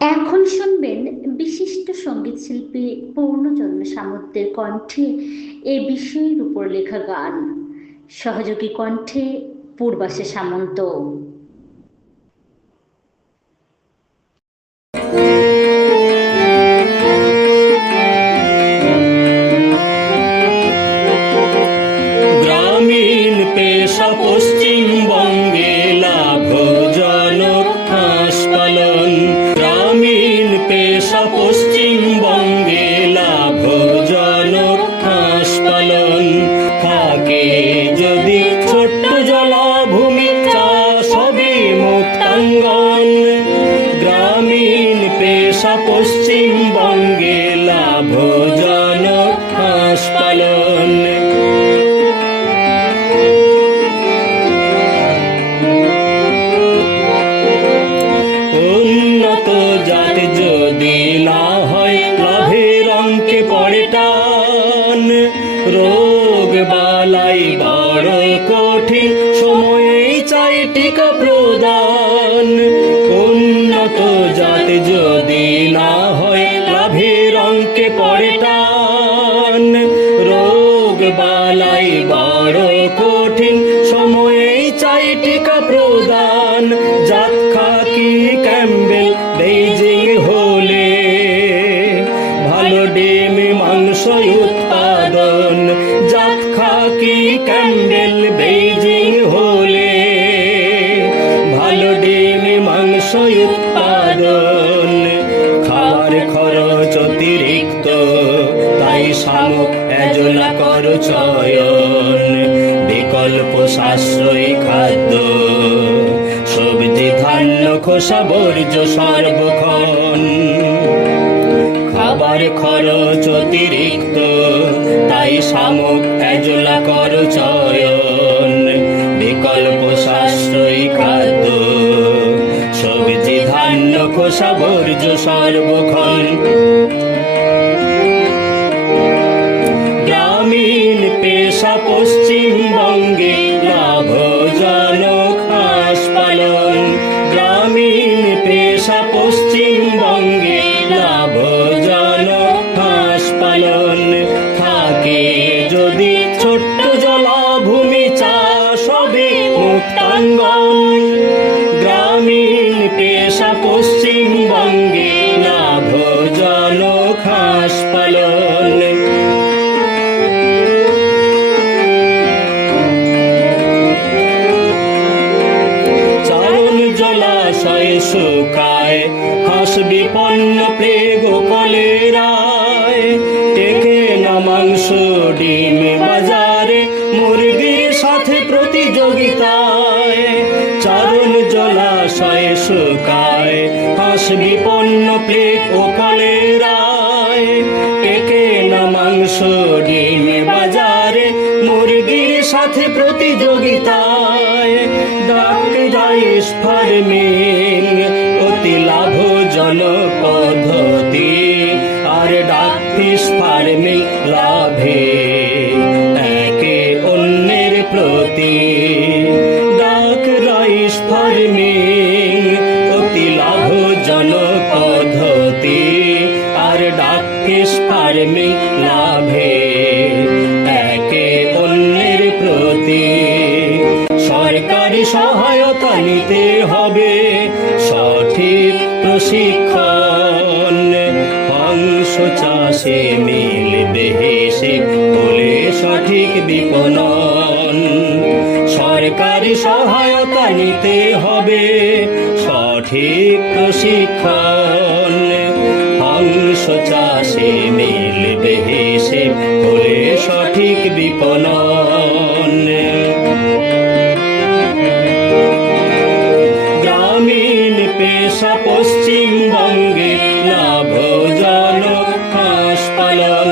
এখন শুনবেন বিশিষ্ট সঙ্গীতশিল্পী পূর্ণচন্দ্র সামন্তের কণ্ঠে এ বিষয়ের উপর লেখা গান। সহযোগী কণ্ঠে পূর্বাশা সামন্ত। গ্রামীণ পেশা পশ্চিমবঙ্গে লাভজনক হাঁস পালন। গ্রামীণ পেশা পশ্চিমবঙ্গে লাভজনক হাঁস পালন। থাকে যদি ছোট্ট জলাভূমি, চাষ হবে মুক্তাঙ্গন। গ্রামীণ পেশা পশ্চিমবঙ্গে লাভজনক হাঁস পালন। উন্নত জাত যদি না হয়, লাভের অঙ্কে পড়ে টান। রোগ বালাই বড় কঠিন, সময়েই চাই টিকা প্রদান। উন্নত জাত যদি না হয়, লাভের অঙ্কে পড়ে টান। রোগ বালাই বড় কঠিন, সময়েই চাই টিকা প্রদান। জাত খাকি ক্যাম্বেল বেইজিং হলে ভালো ডিম মাংস উৎপাদন। জাত খাকি ক্যাম্বেল বেইজিং হলে ভালো ডিম মাংস উৎপাদন। খাওয়ার খরচ অতিরিক্ত, তাই শামুক এজলা কর চয়ন। বিকল্প সাশ্রয়ী খাদ্য, সবজি ধান্য খোসা বর্জ্য সর্বক্ষণ। খাবার খরচ অতিরিক্ত, তাই শামুক এজলা কর চয়ন। বিকল্প সাশ্রয়ী খাদ্য, সবজি ধান্য খোসা বর্জ্য সর্বক্ষণ। গ্রামীণ পেশা পশ্চিমবঙ্গে লাভজনক হাঁস পালন। গ্রামীণ পেশা পশ্চিমবঙ্গে লাভজনক হাঁস পালন। থাকে যদি ছোট্ট জলাভূমি, চাষ হবে মুক্তাঙ্গন। গ্রামীণ পেশা পশ্চিমবঙ্গে লাভজনক হাঁস পালন। জলাশয় শুকায়, হাঁস বিপন্ন প্লেগ ও কলেরায়। টেকে না মাংস ডিম বাজারে, মুরগির সাথে প্রতিযোগিতায়। চারণ জলাশয় শুকায়, হাঁস বিপন্ন প্লেগ ও কলেরায়। টেকে না মাংস ডিম বাজারে, মুরগির সাথে প্রতিযোগিতায়। ডাক রাইস ফার্মিং অতি লাভজনক পদ্ধতি, আর ডাক ফিশ ফার্মিং লাভে একে অন্যের প্রতি। ডাক রাইস ফার্মিং অতি লাভজনক পদ্ধতি, আর ডাক ফিশ ফার্মিং লাভে একে অন্যের প্রতি। সরকারি সহায়তা নিতে হবে, সঠিক প্রশিক্ষণ। মাংস চাষে মিলবে হিসেব, হলে সঠিক বিপণন। সরকারি সহায়তা নিতে হবে, সঠিক প্রশিক্ষণ। মাংস চাষে মিলবে হিসেব, হলে সঠিক বিপণন। গ্রামীণ পেশা পশ্চিমবঙ্গে লাভজনক হাঁস পালন।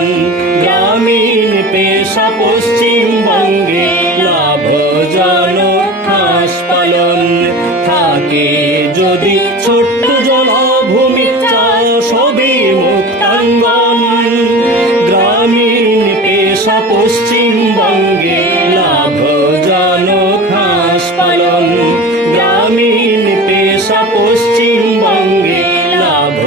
গ্রামীণ পেশা পশ্চিমবঙ্গে লাভজনক হাঁস পালন। থাকে যদি ছোট্ট জলাভূমি, চাষ হবে মুক্তাঙ্গন। গ্রামীণ পেশা পশ্চিমবঙ্গে লাভজনক হাঁস পালন। গ্রামীণ পেশা পশ্চিমবঙ্গে লাভ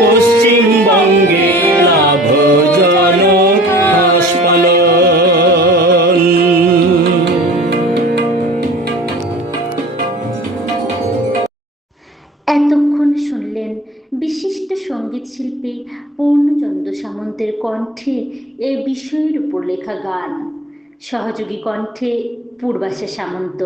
পশ্চিমবঙ্গে লাভজনক হাঁস পালন। এতক্ষণ শুনলেন বিশিষ্ট সঙ্গীত শিল্পী পূর্ণচন্দ্র সামন্তের কণ্ঠে এ বিষয়ের উপর লেখা গান। সহযোগী কণ্ঠে পূর্বাশা সামন্ত।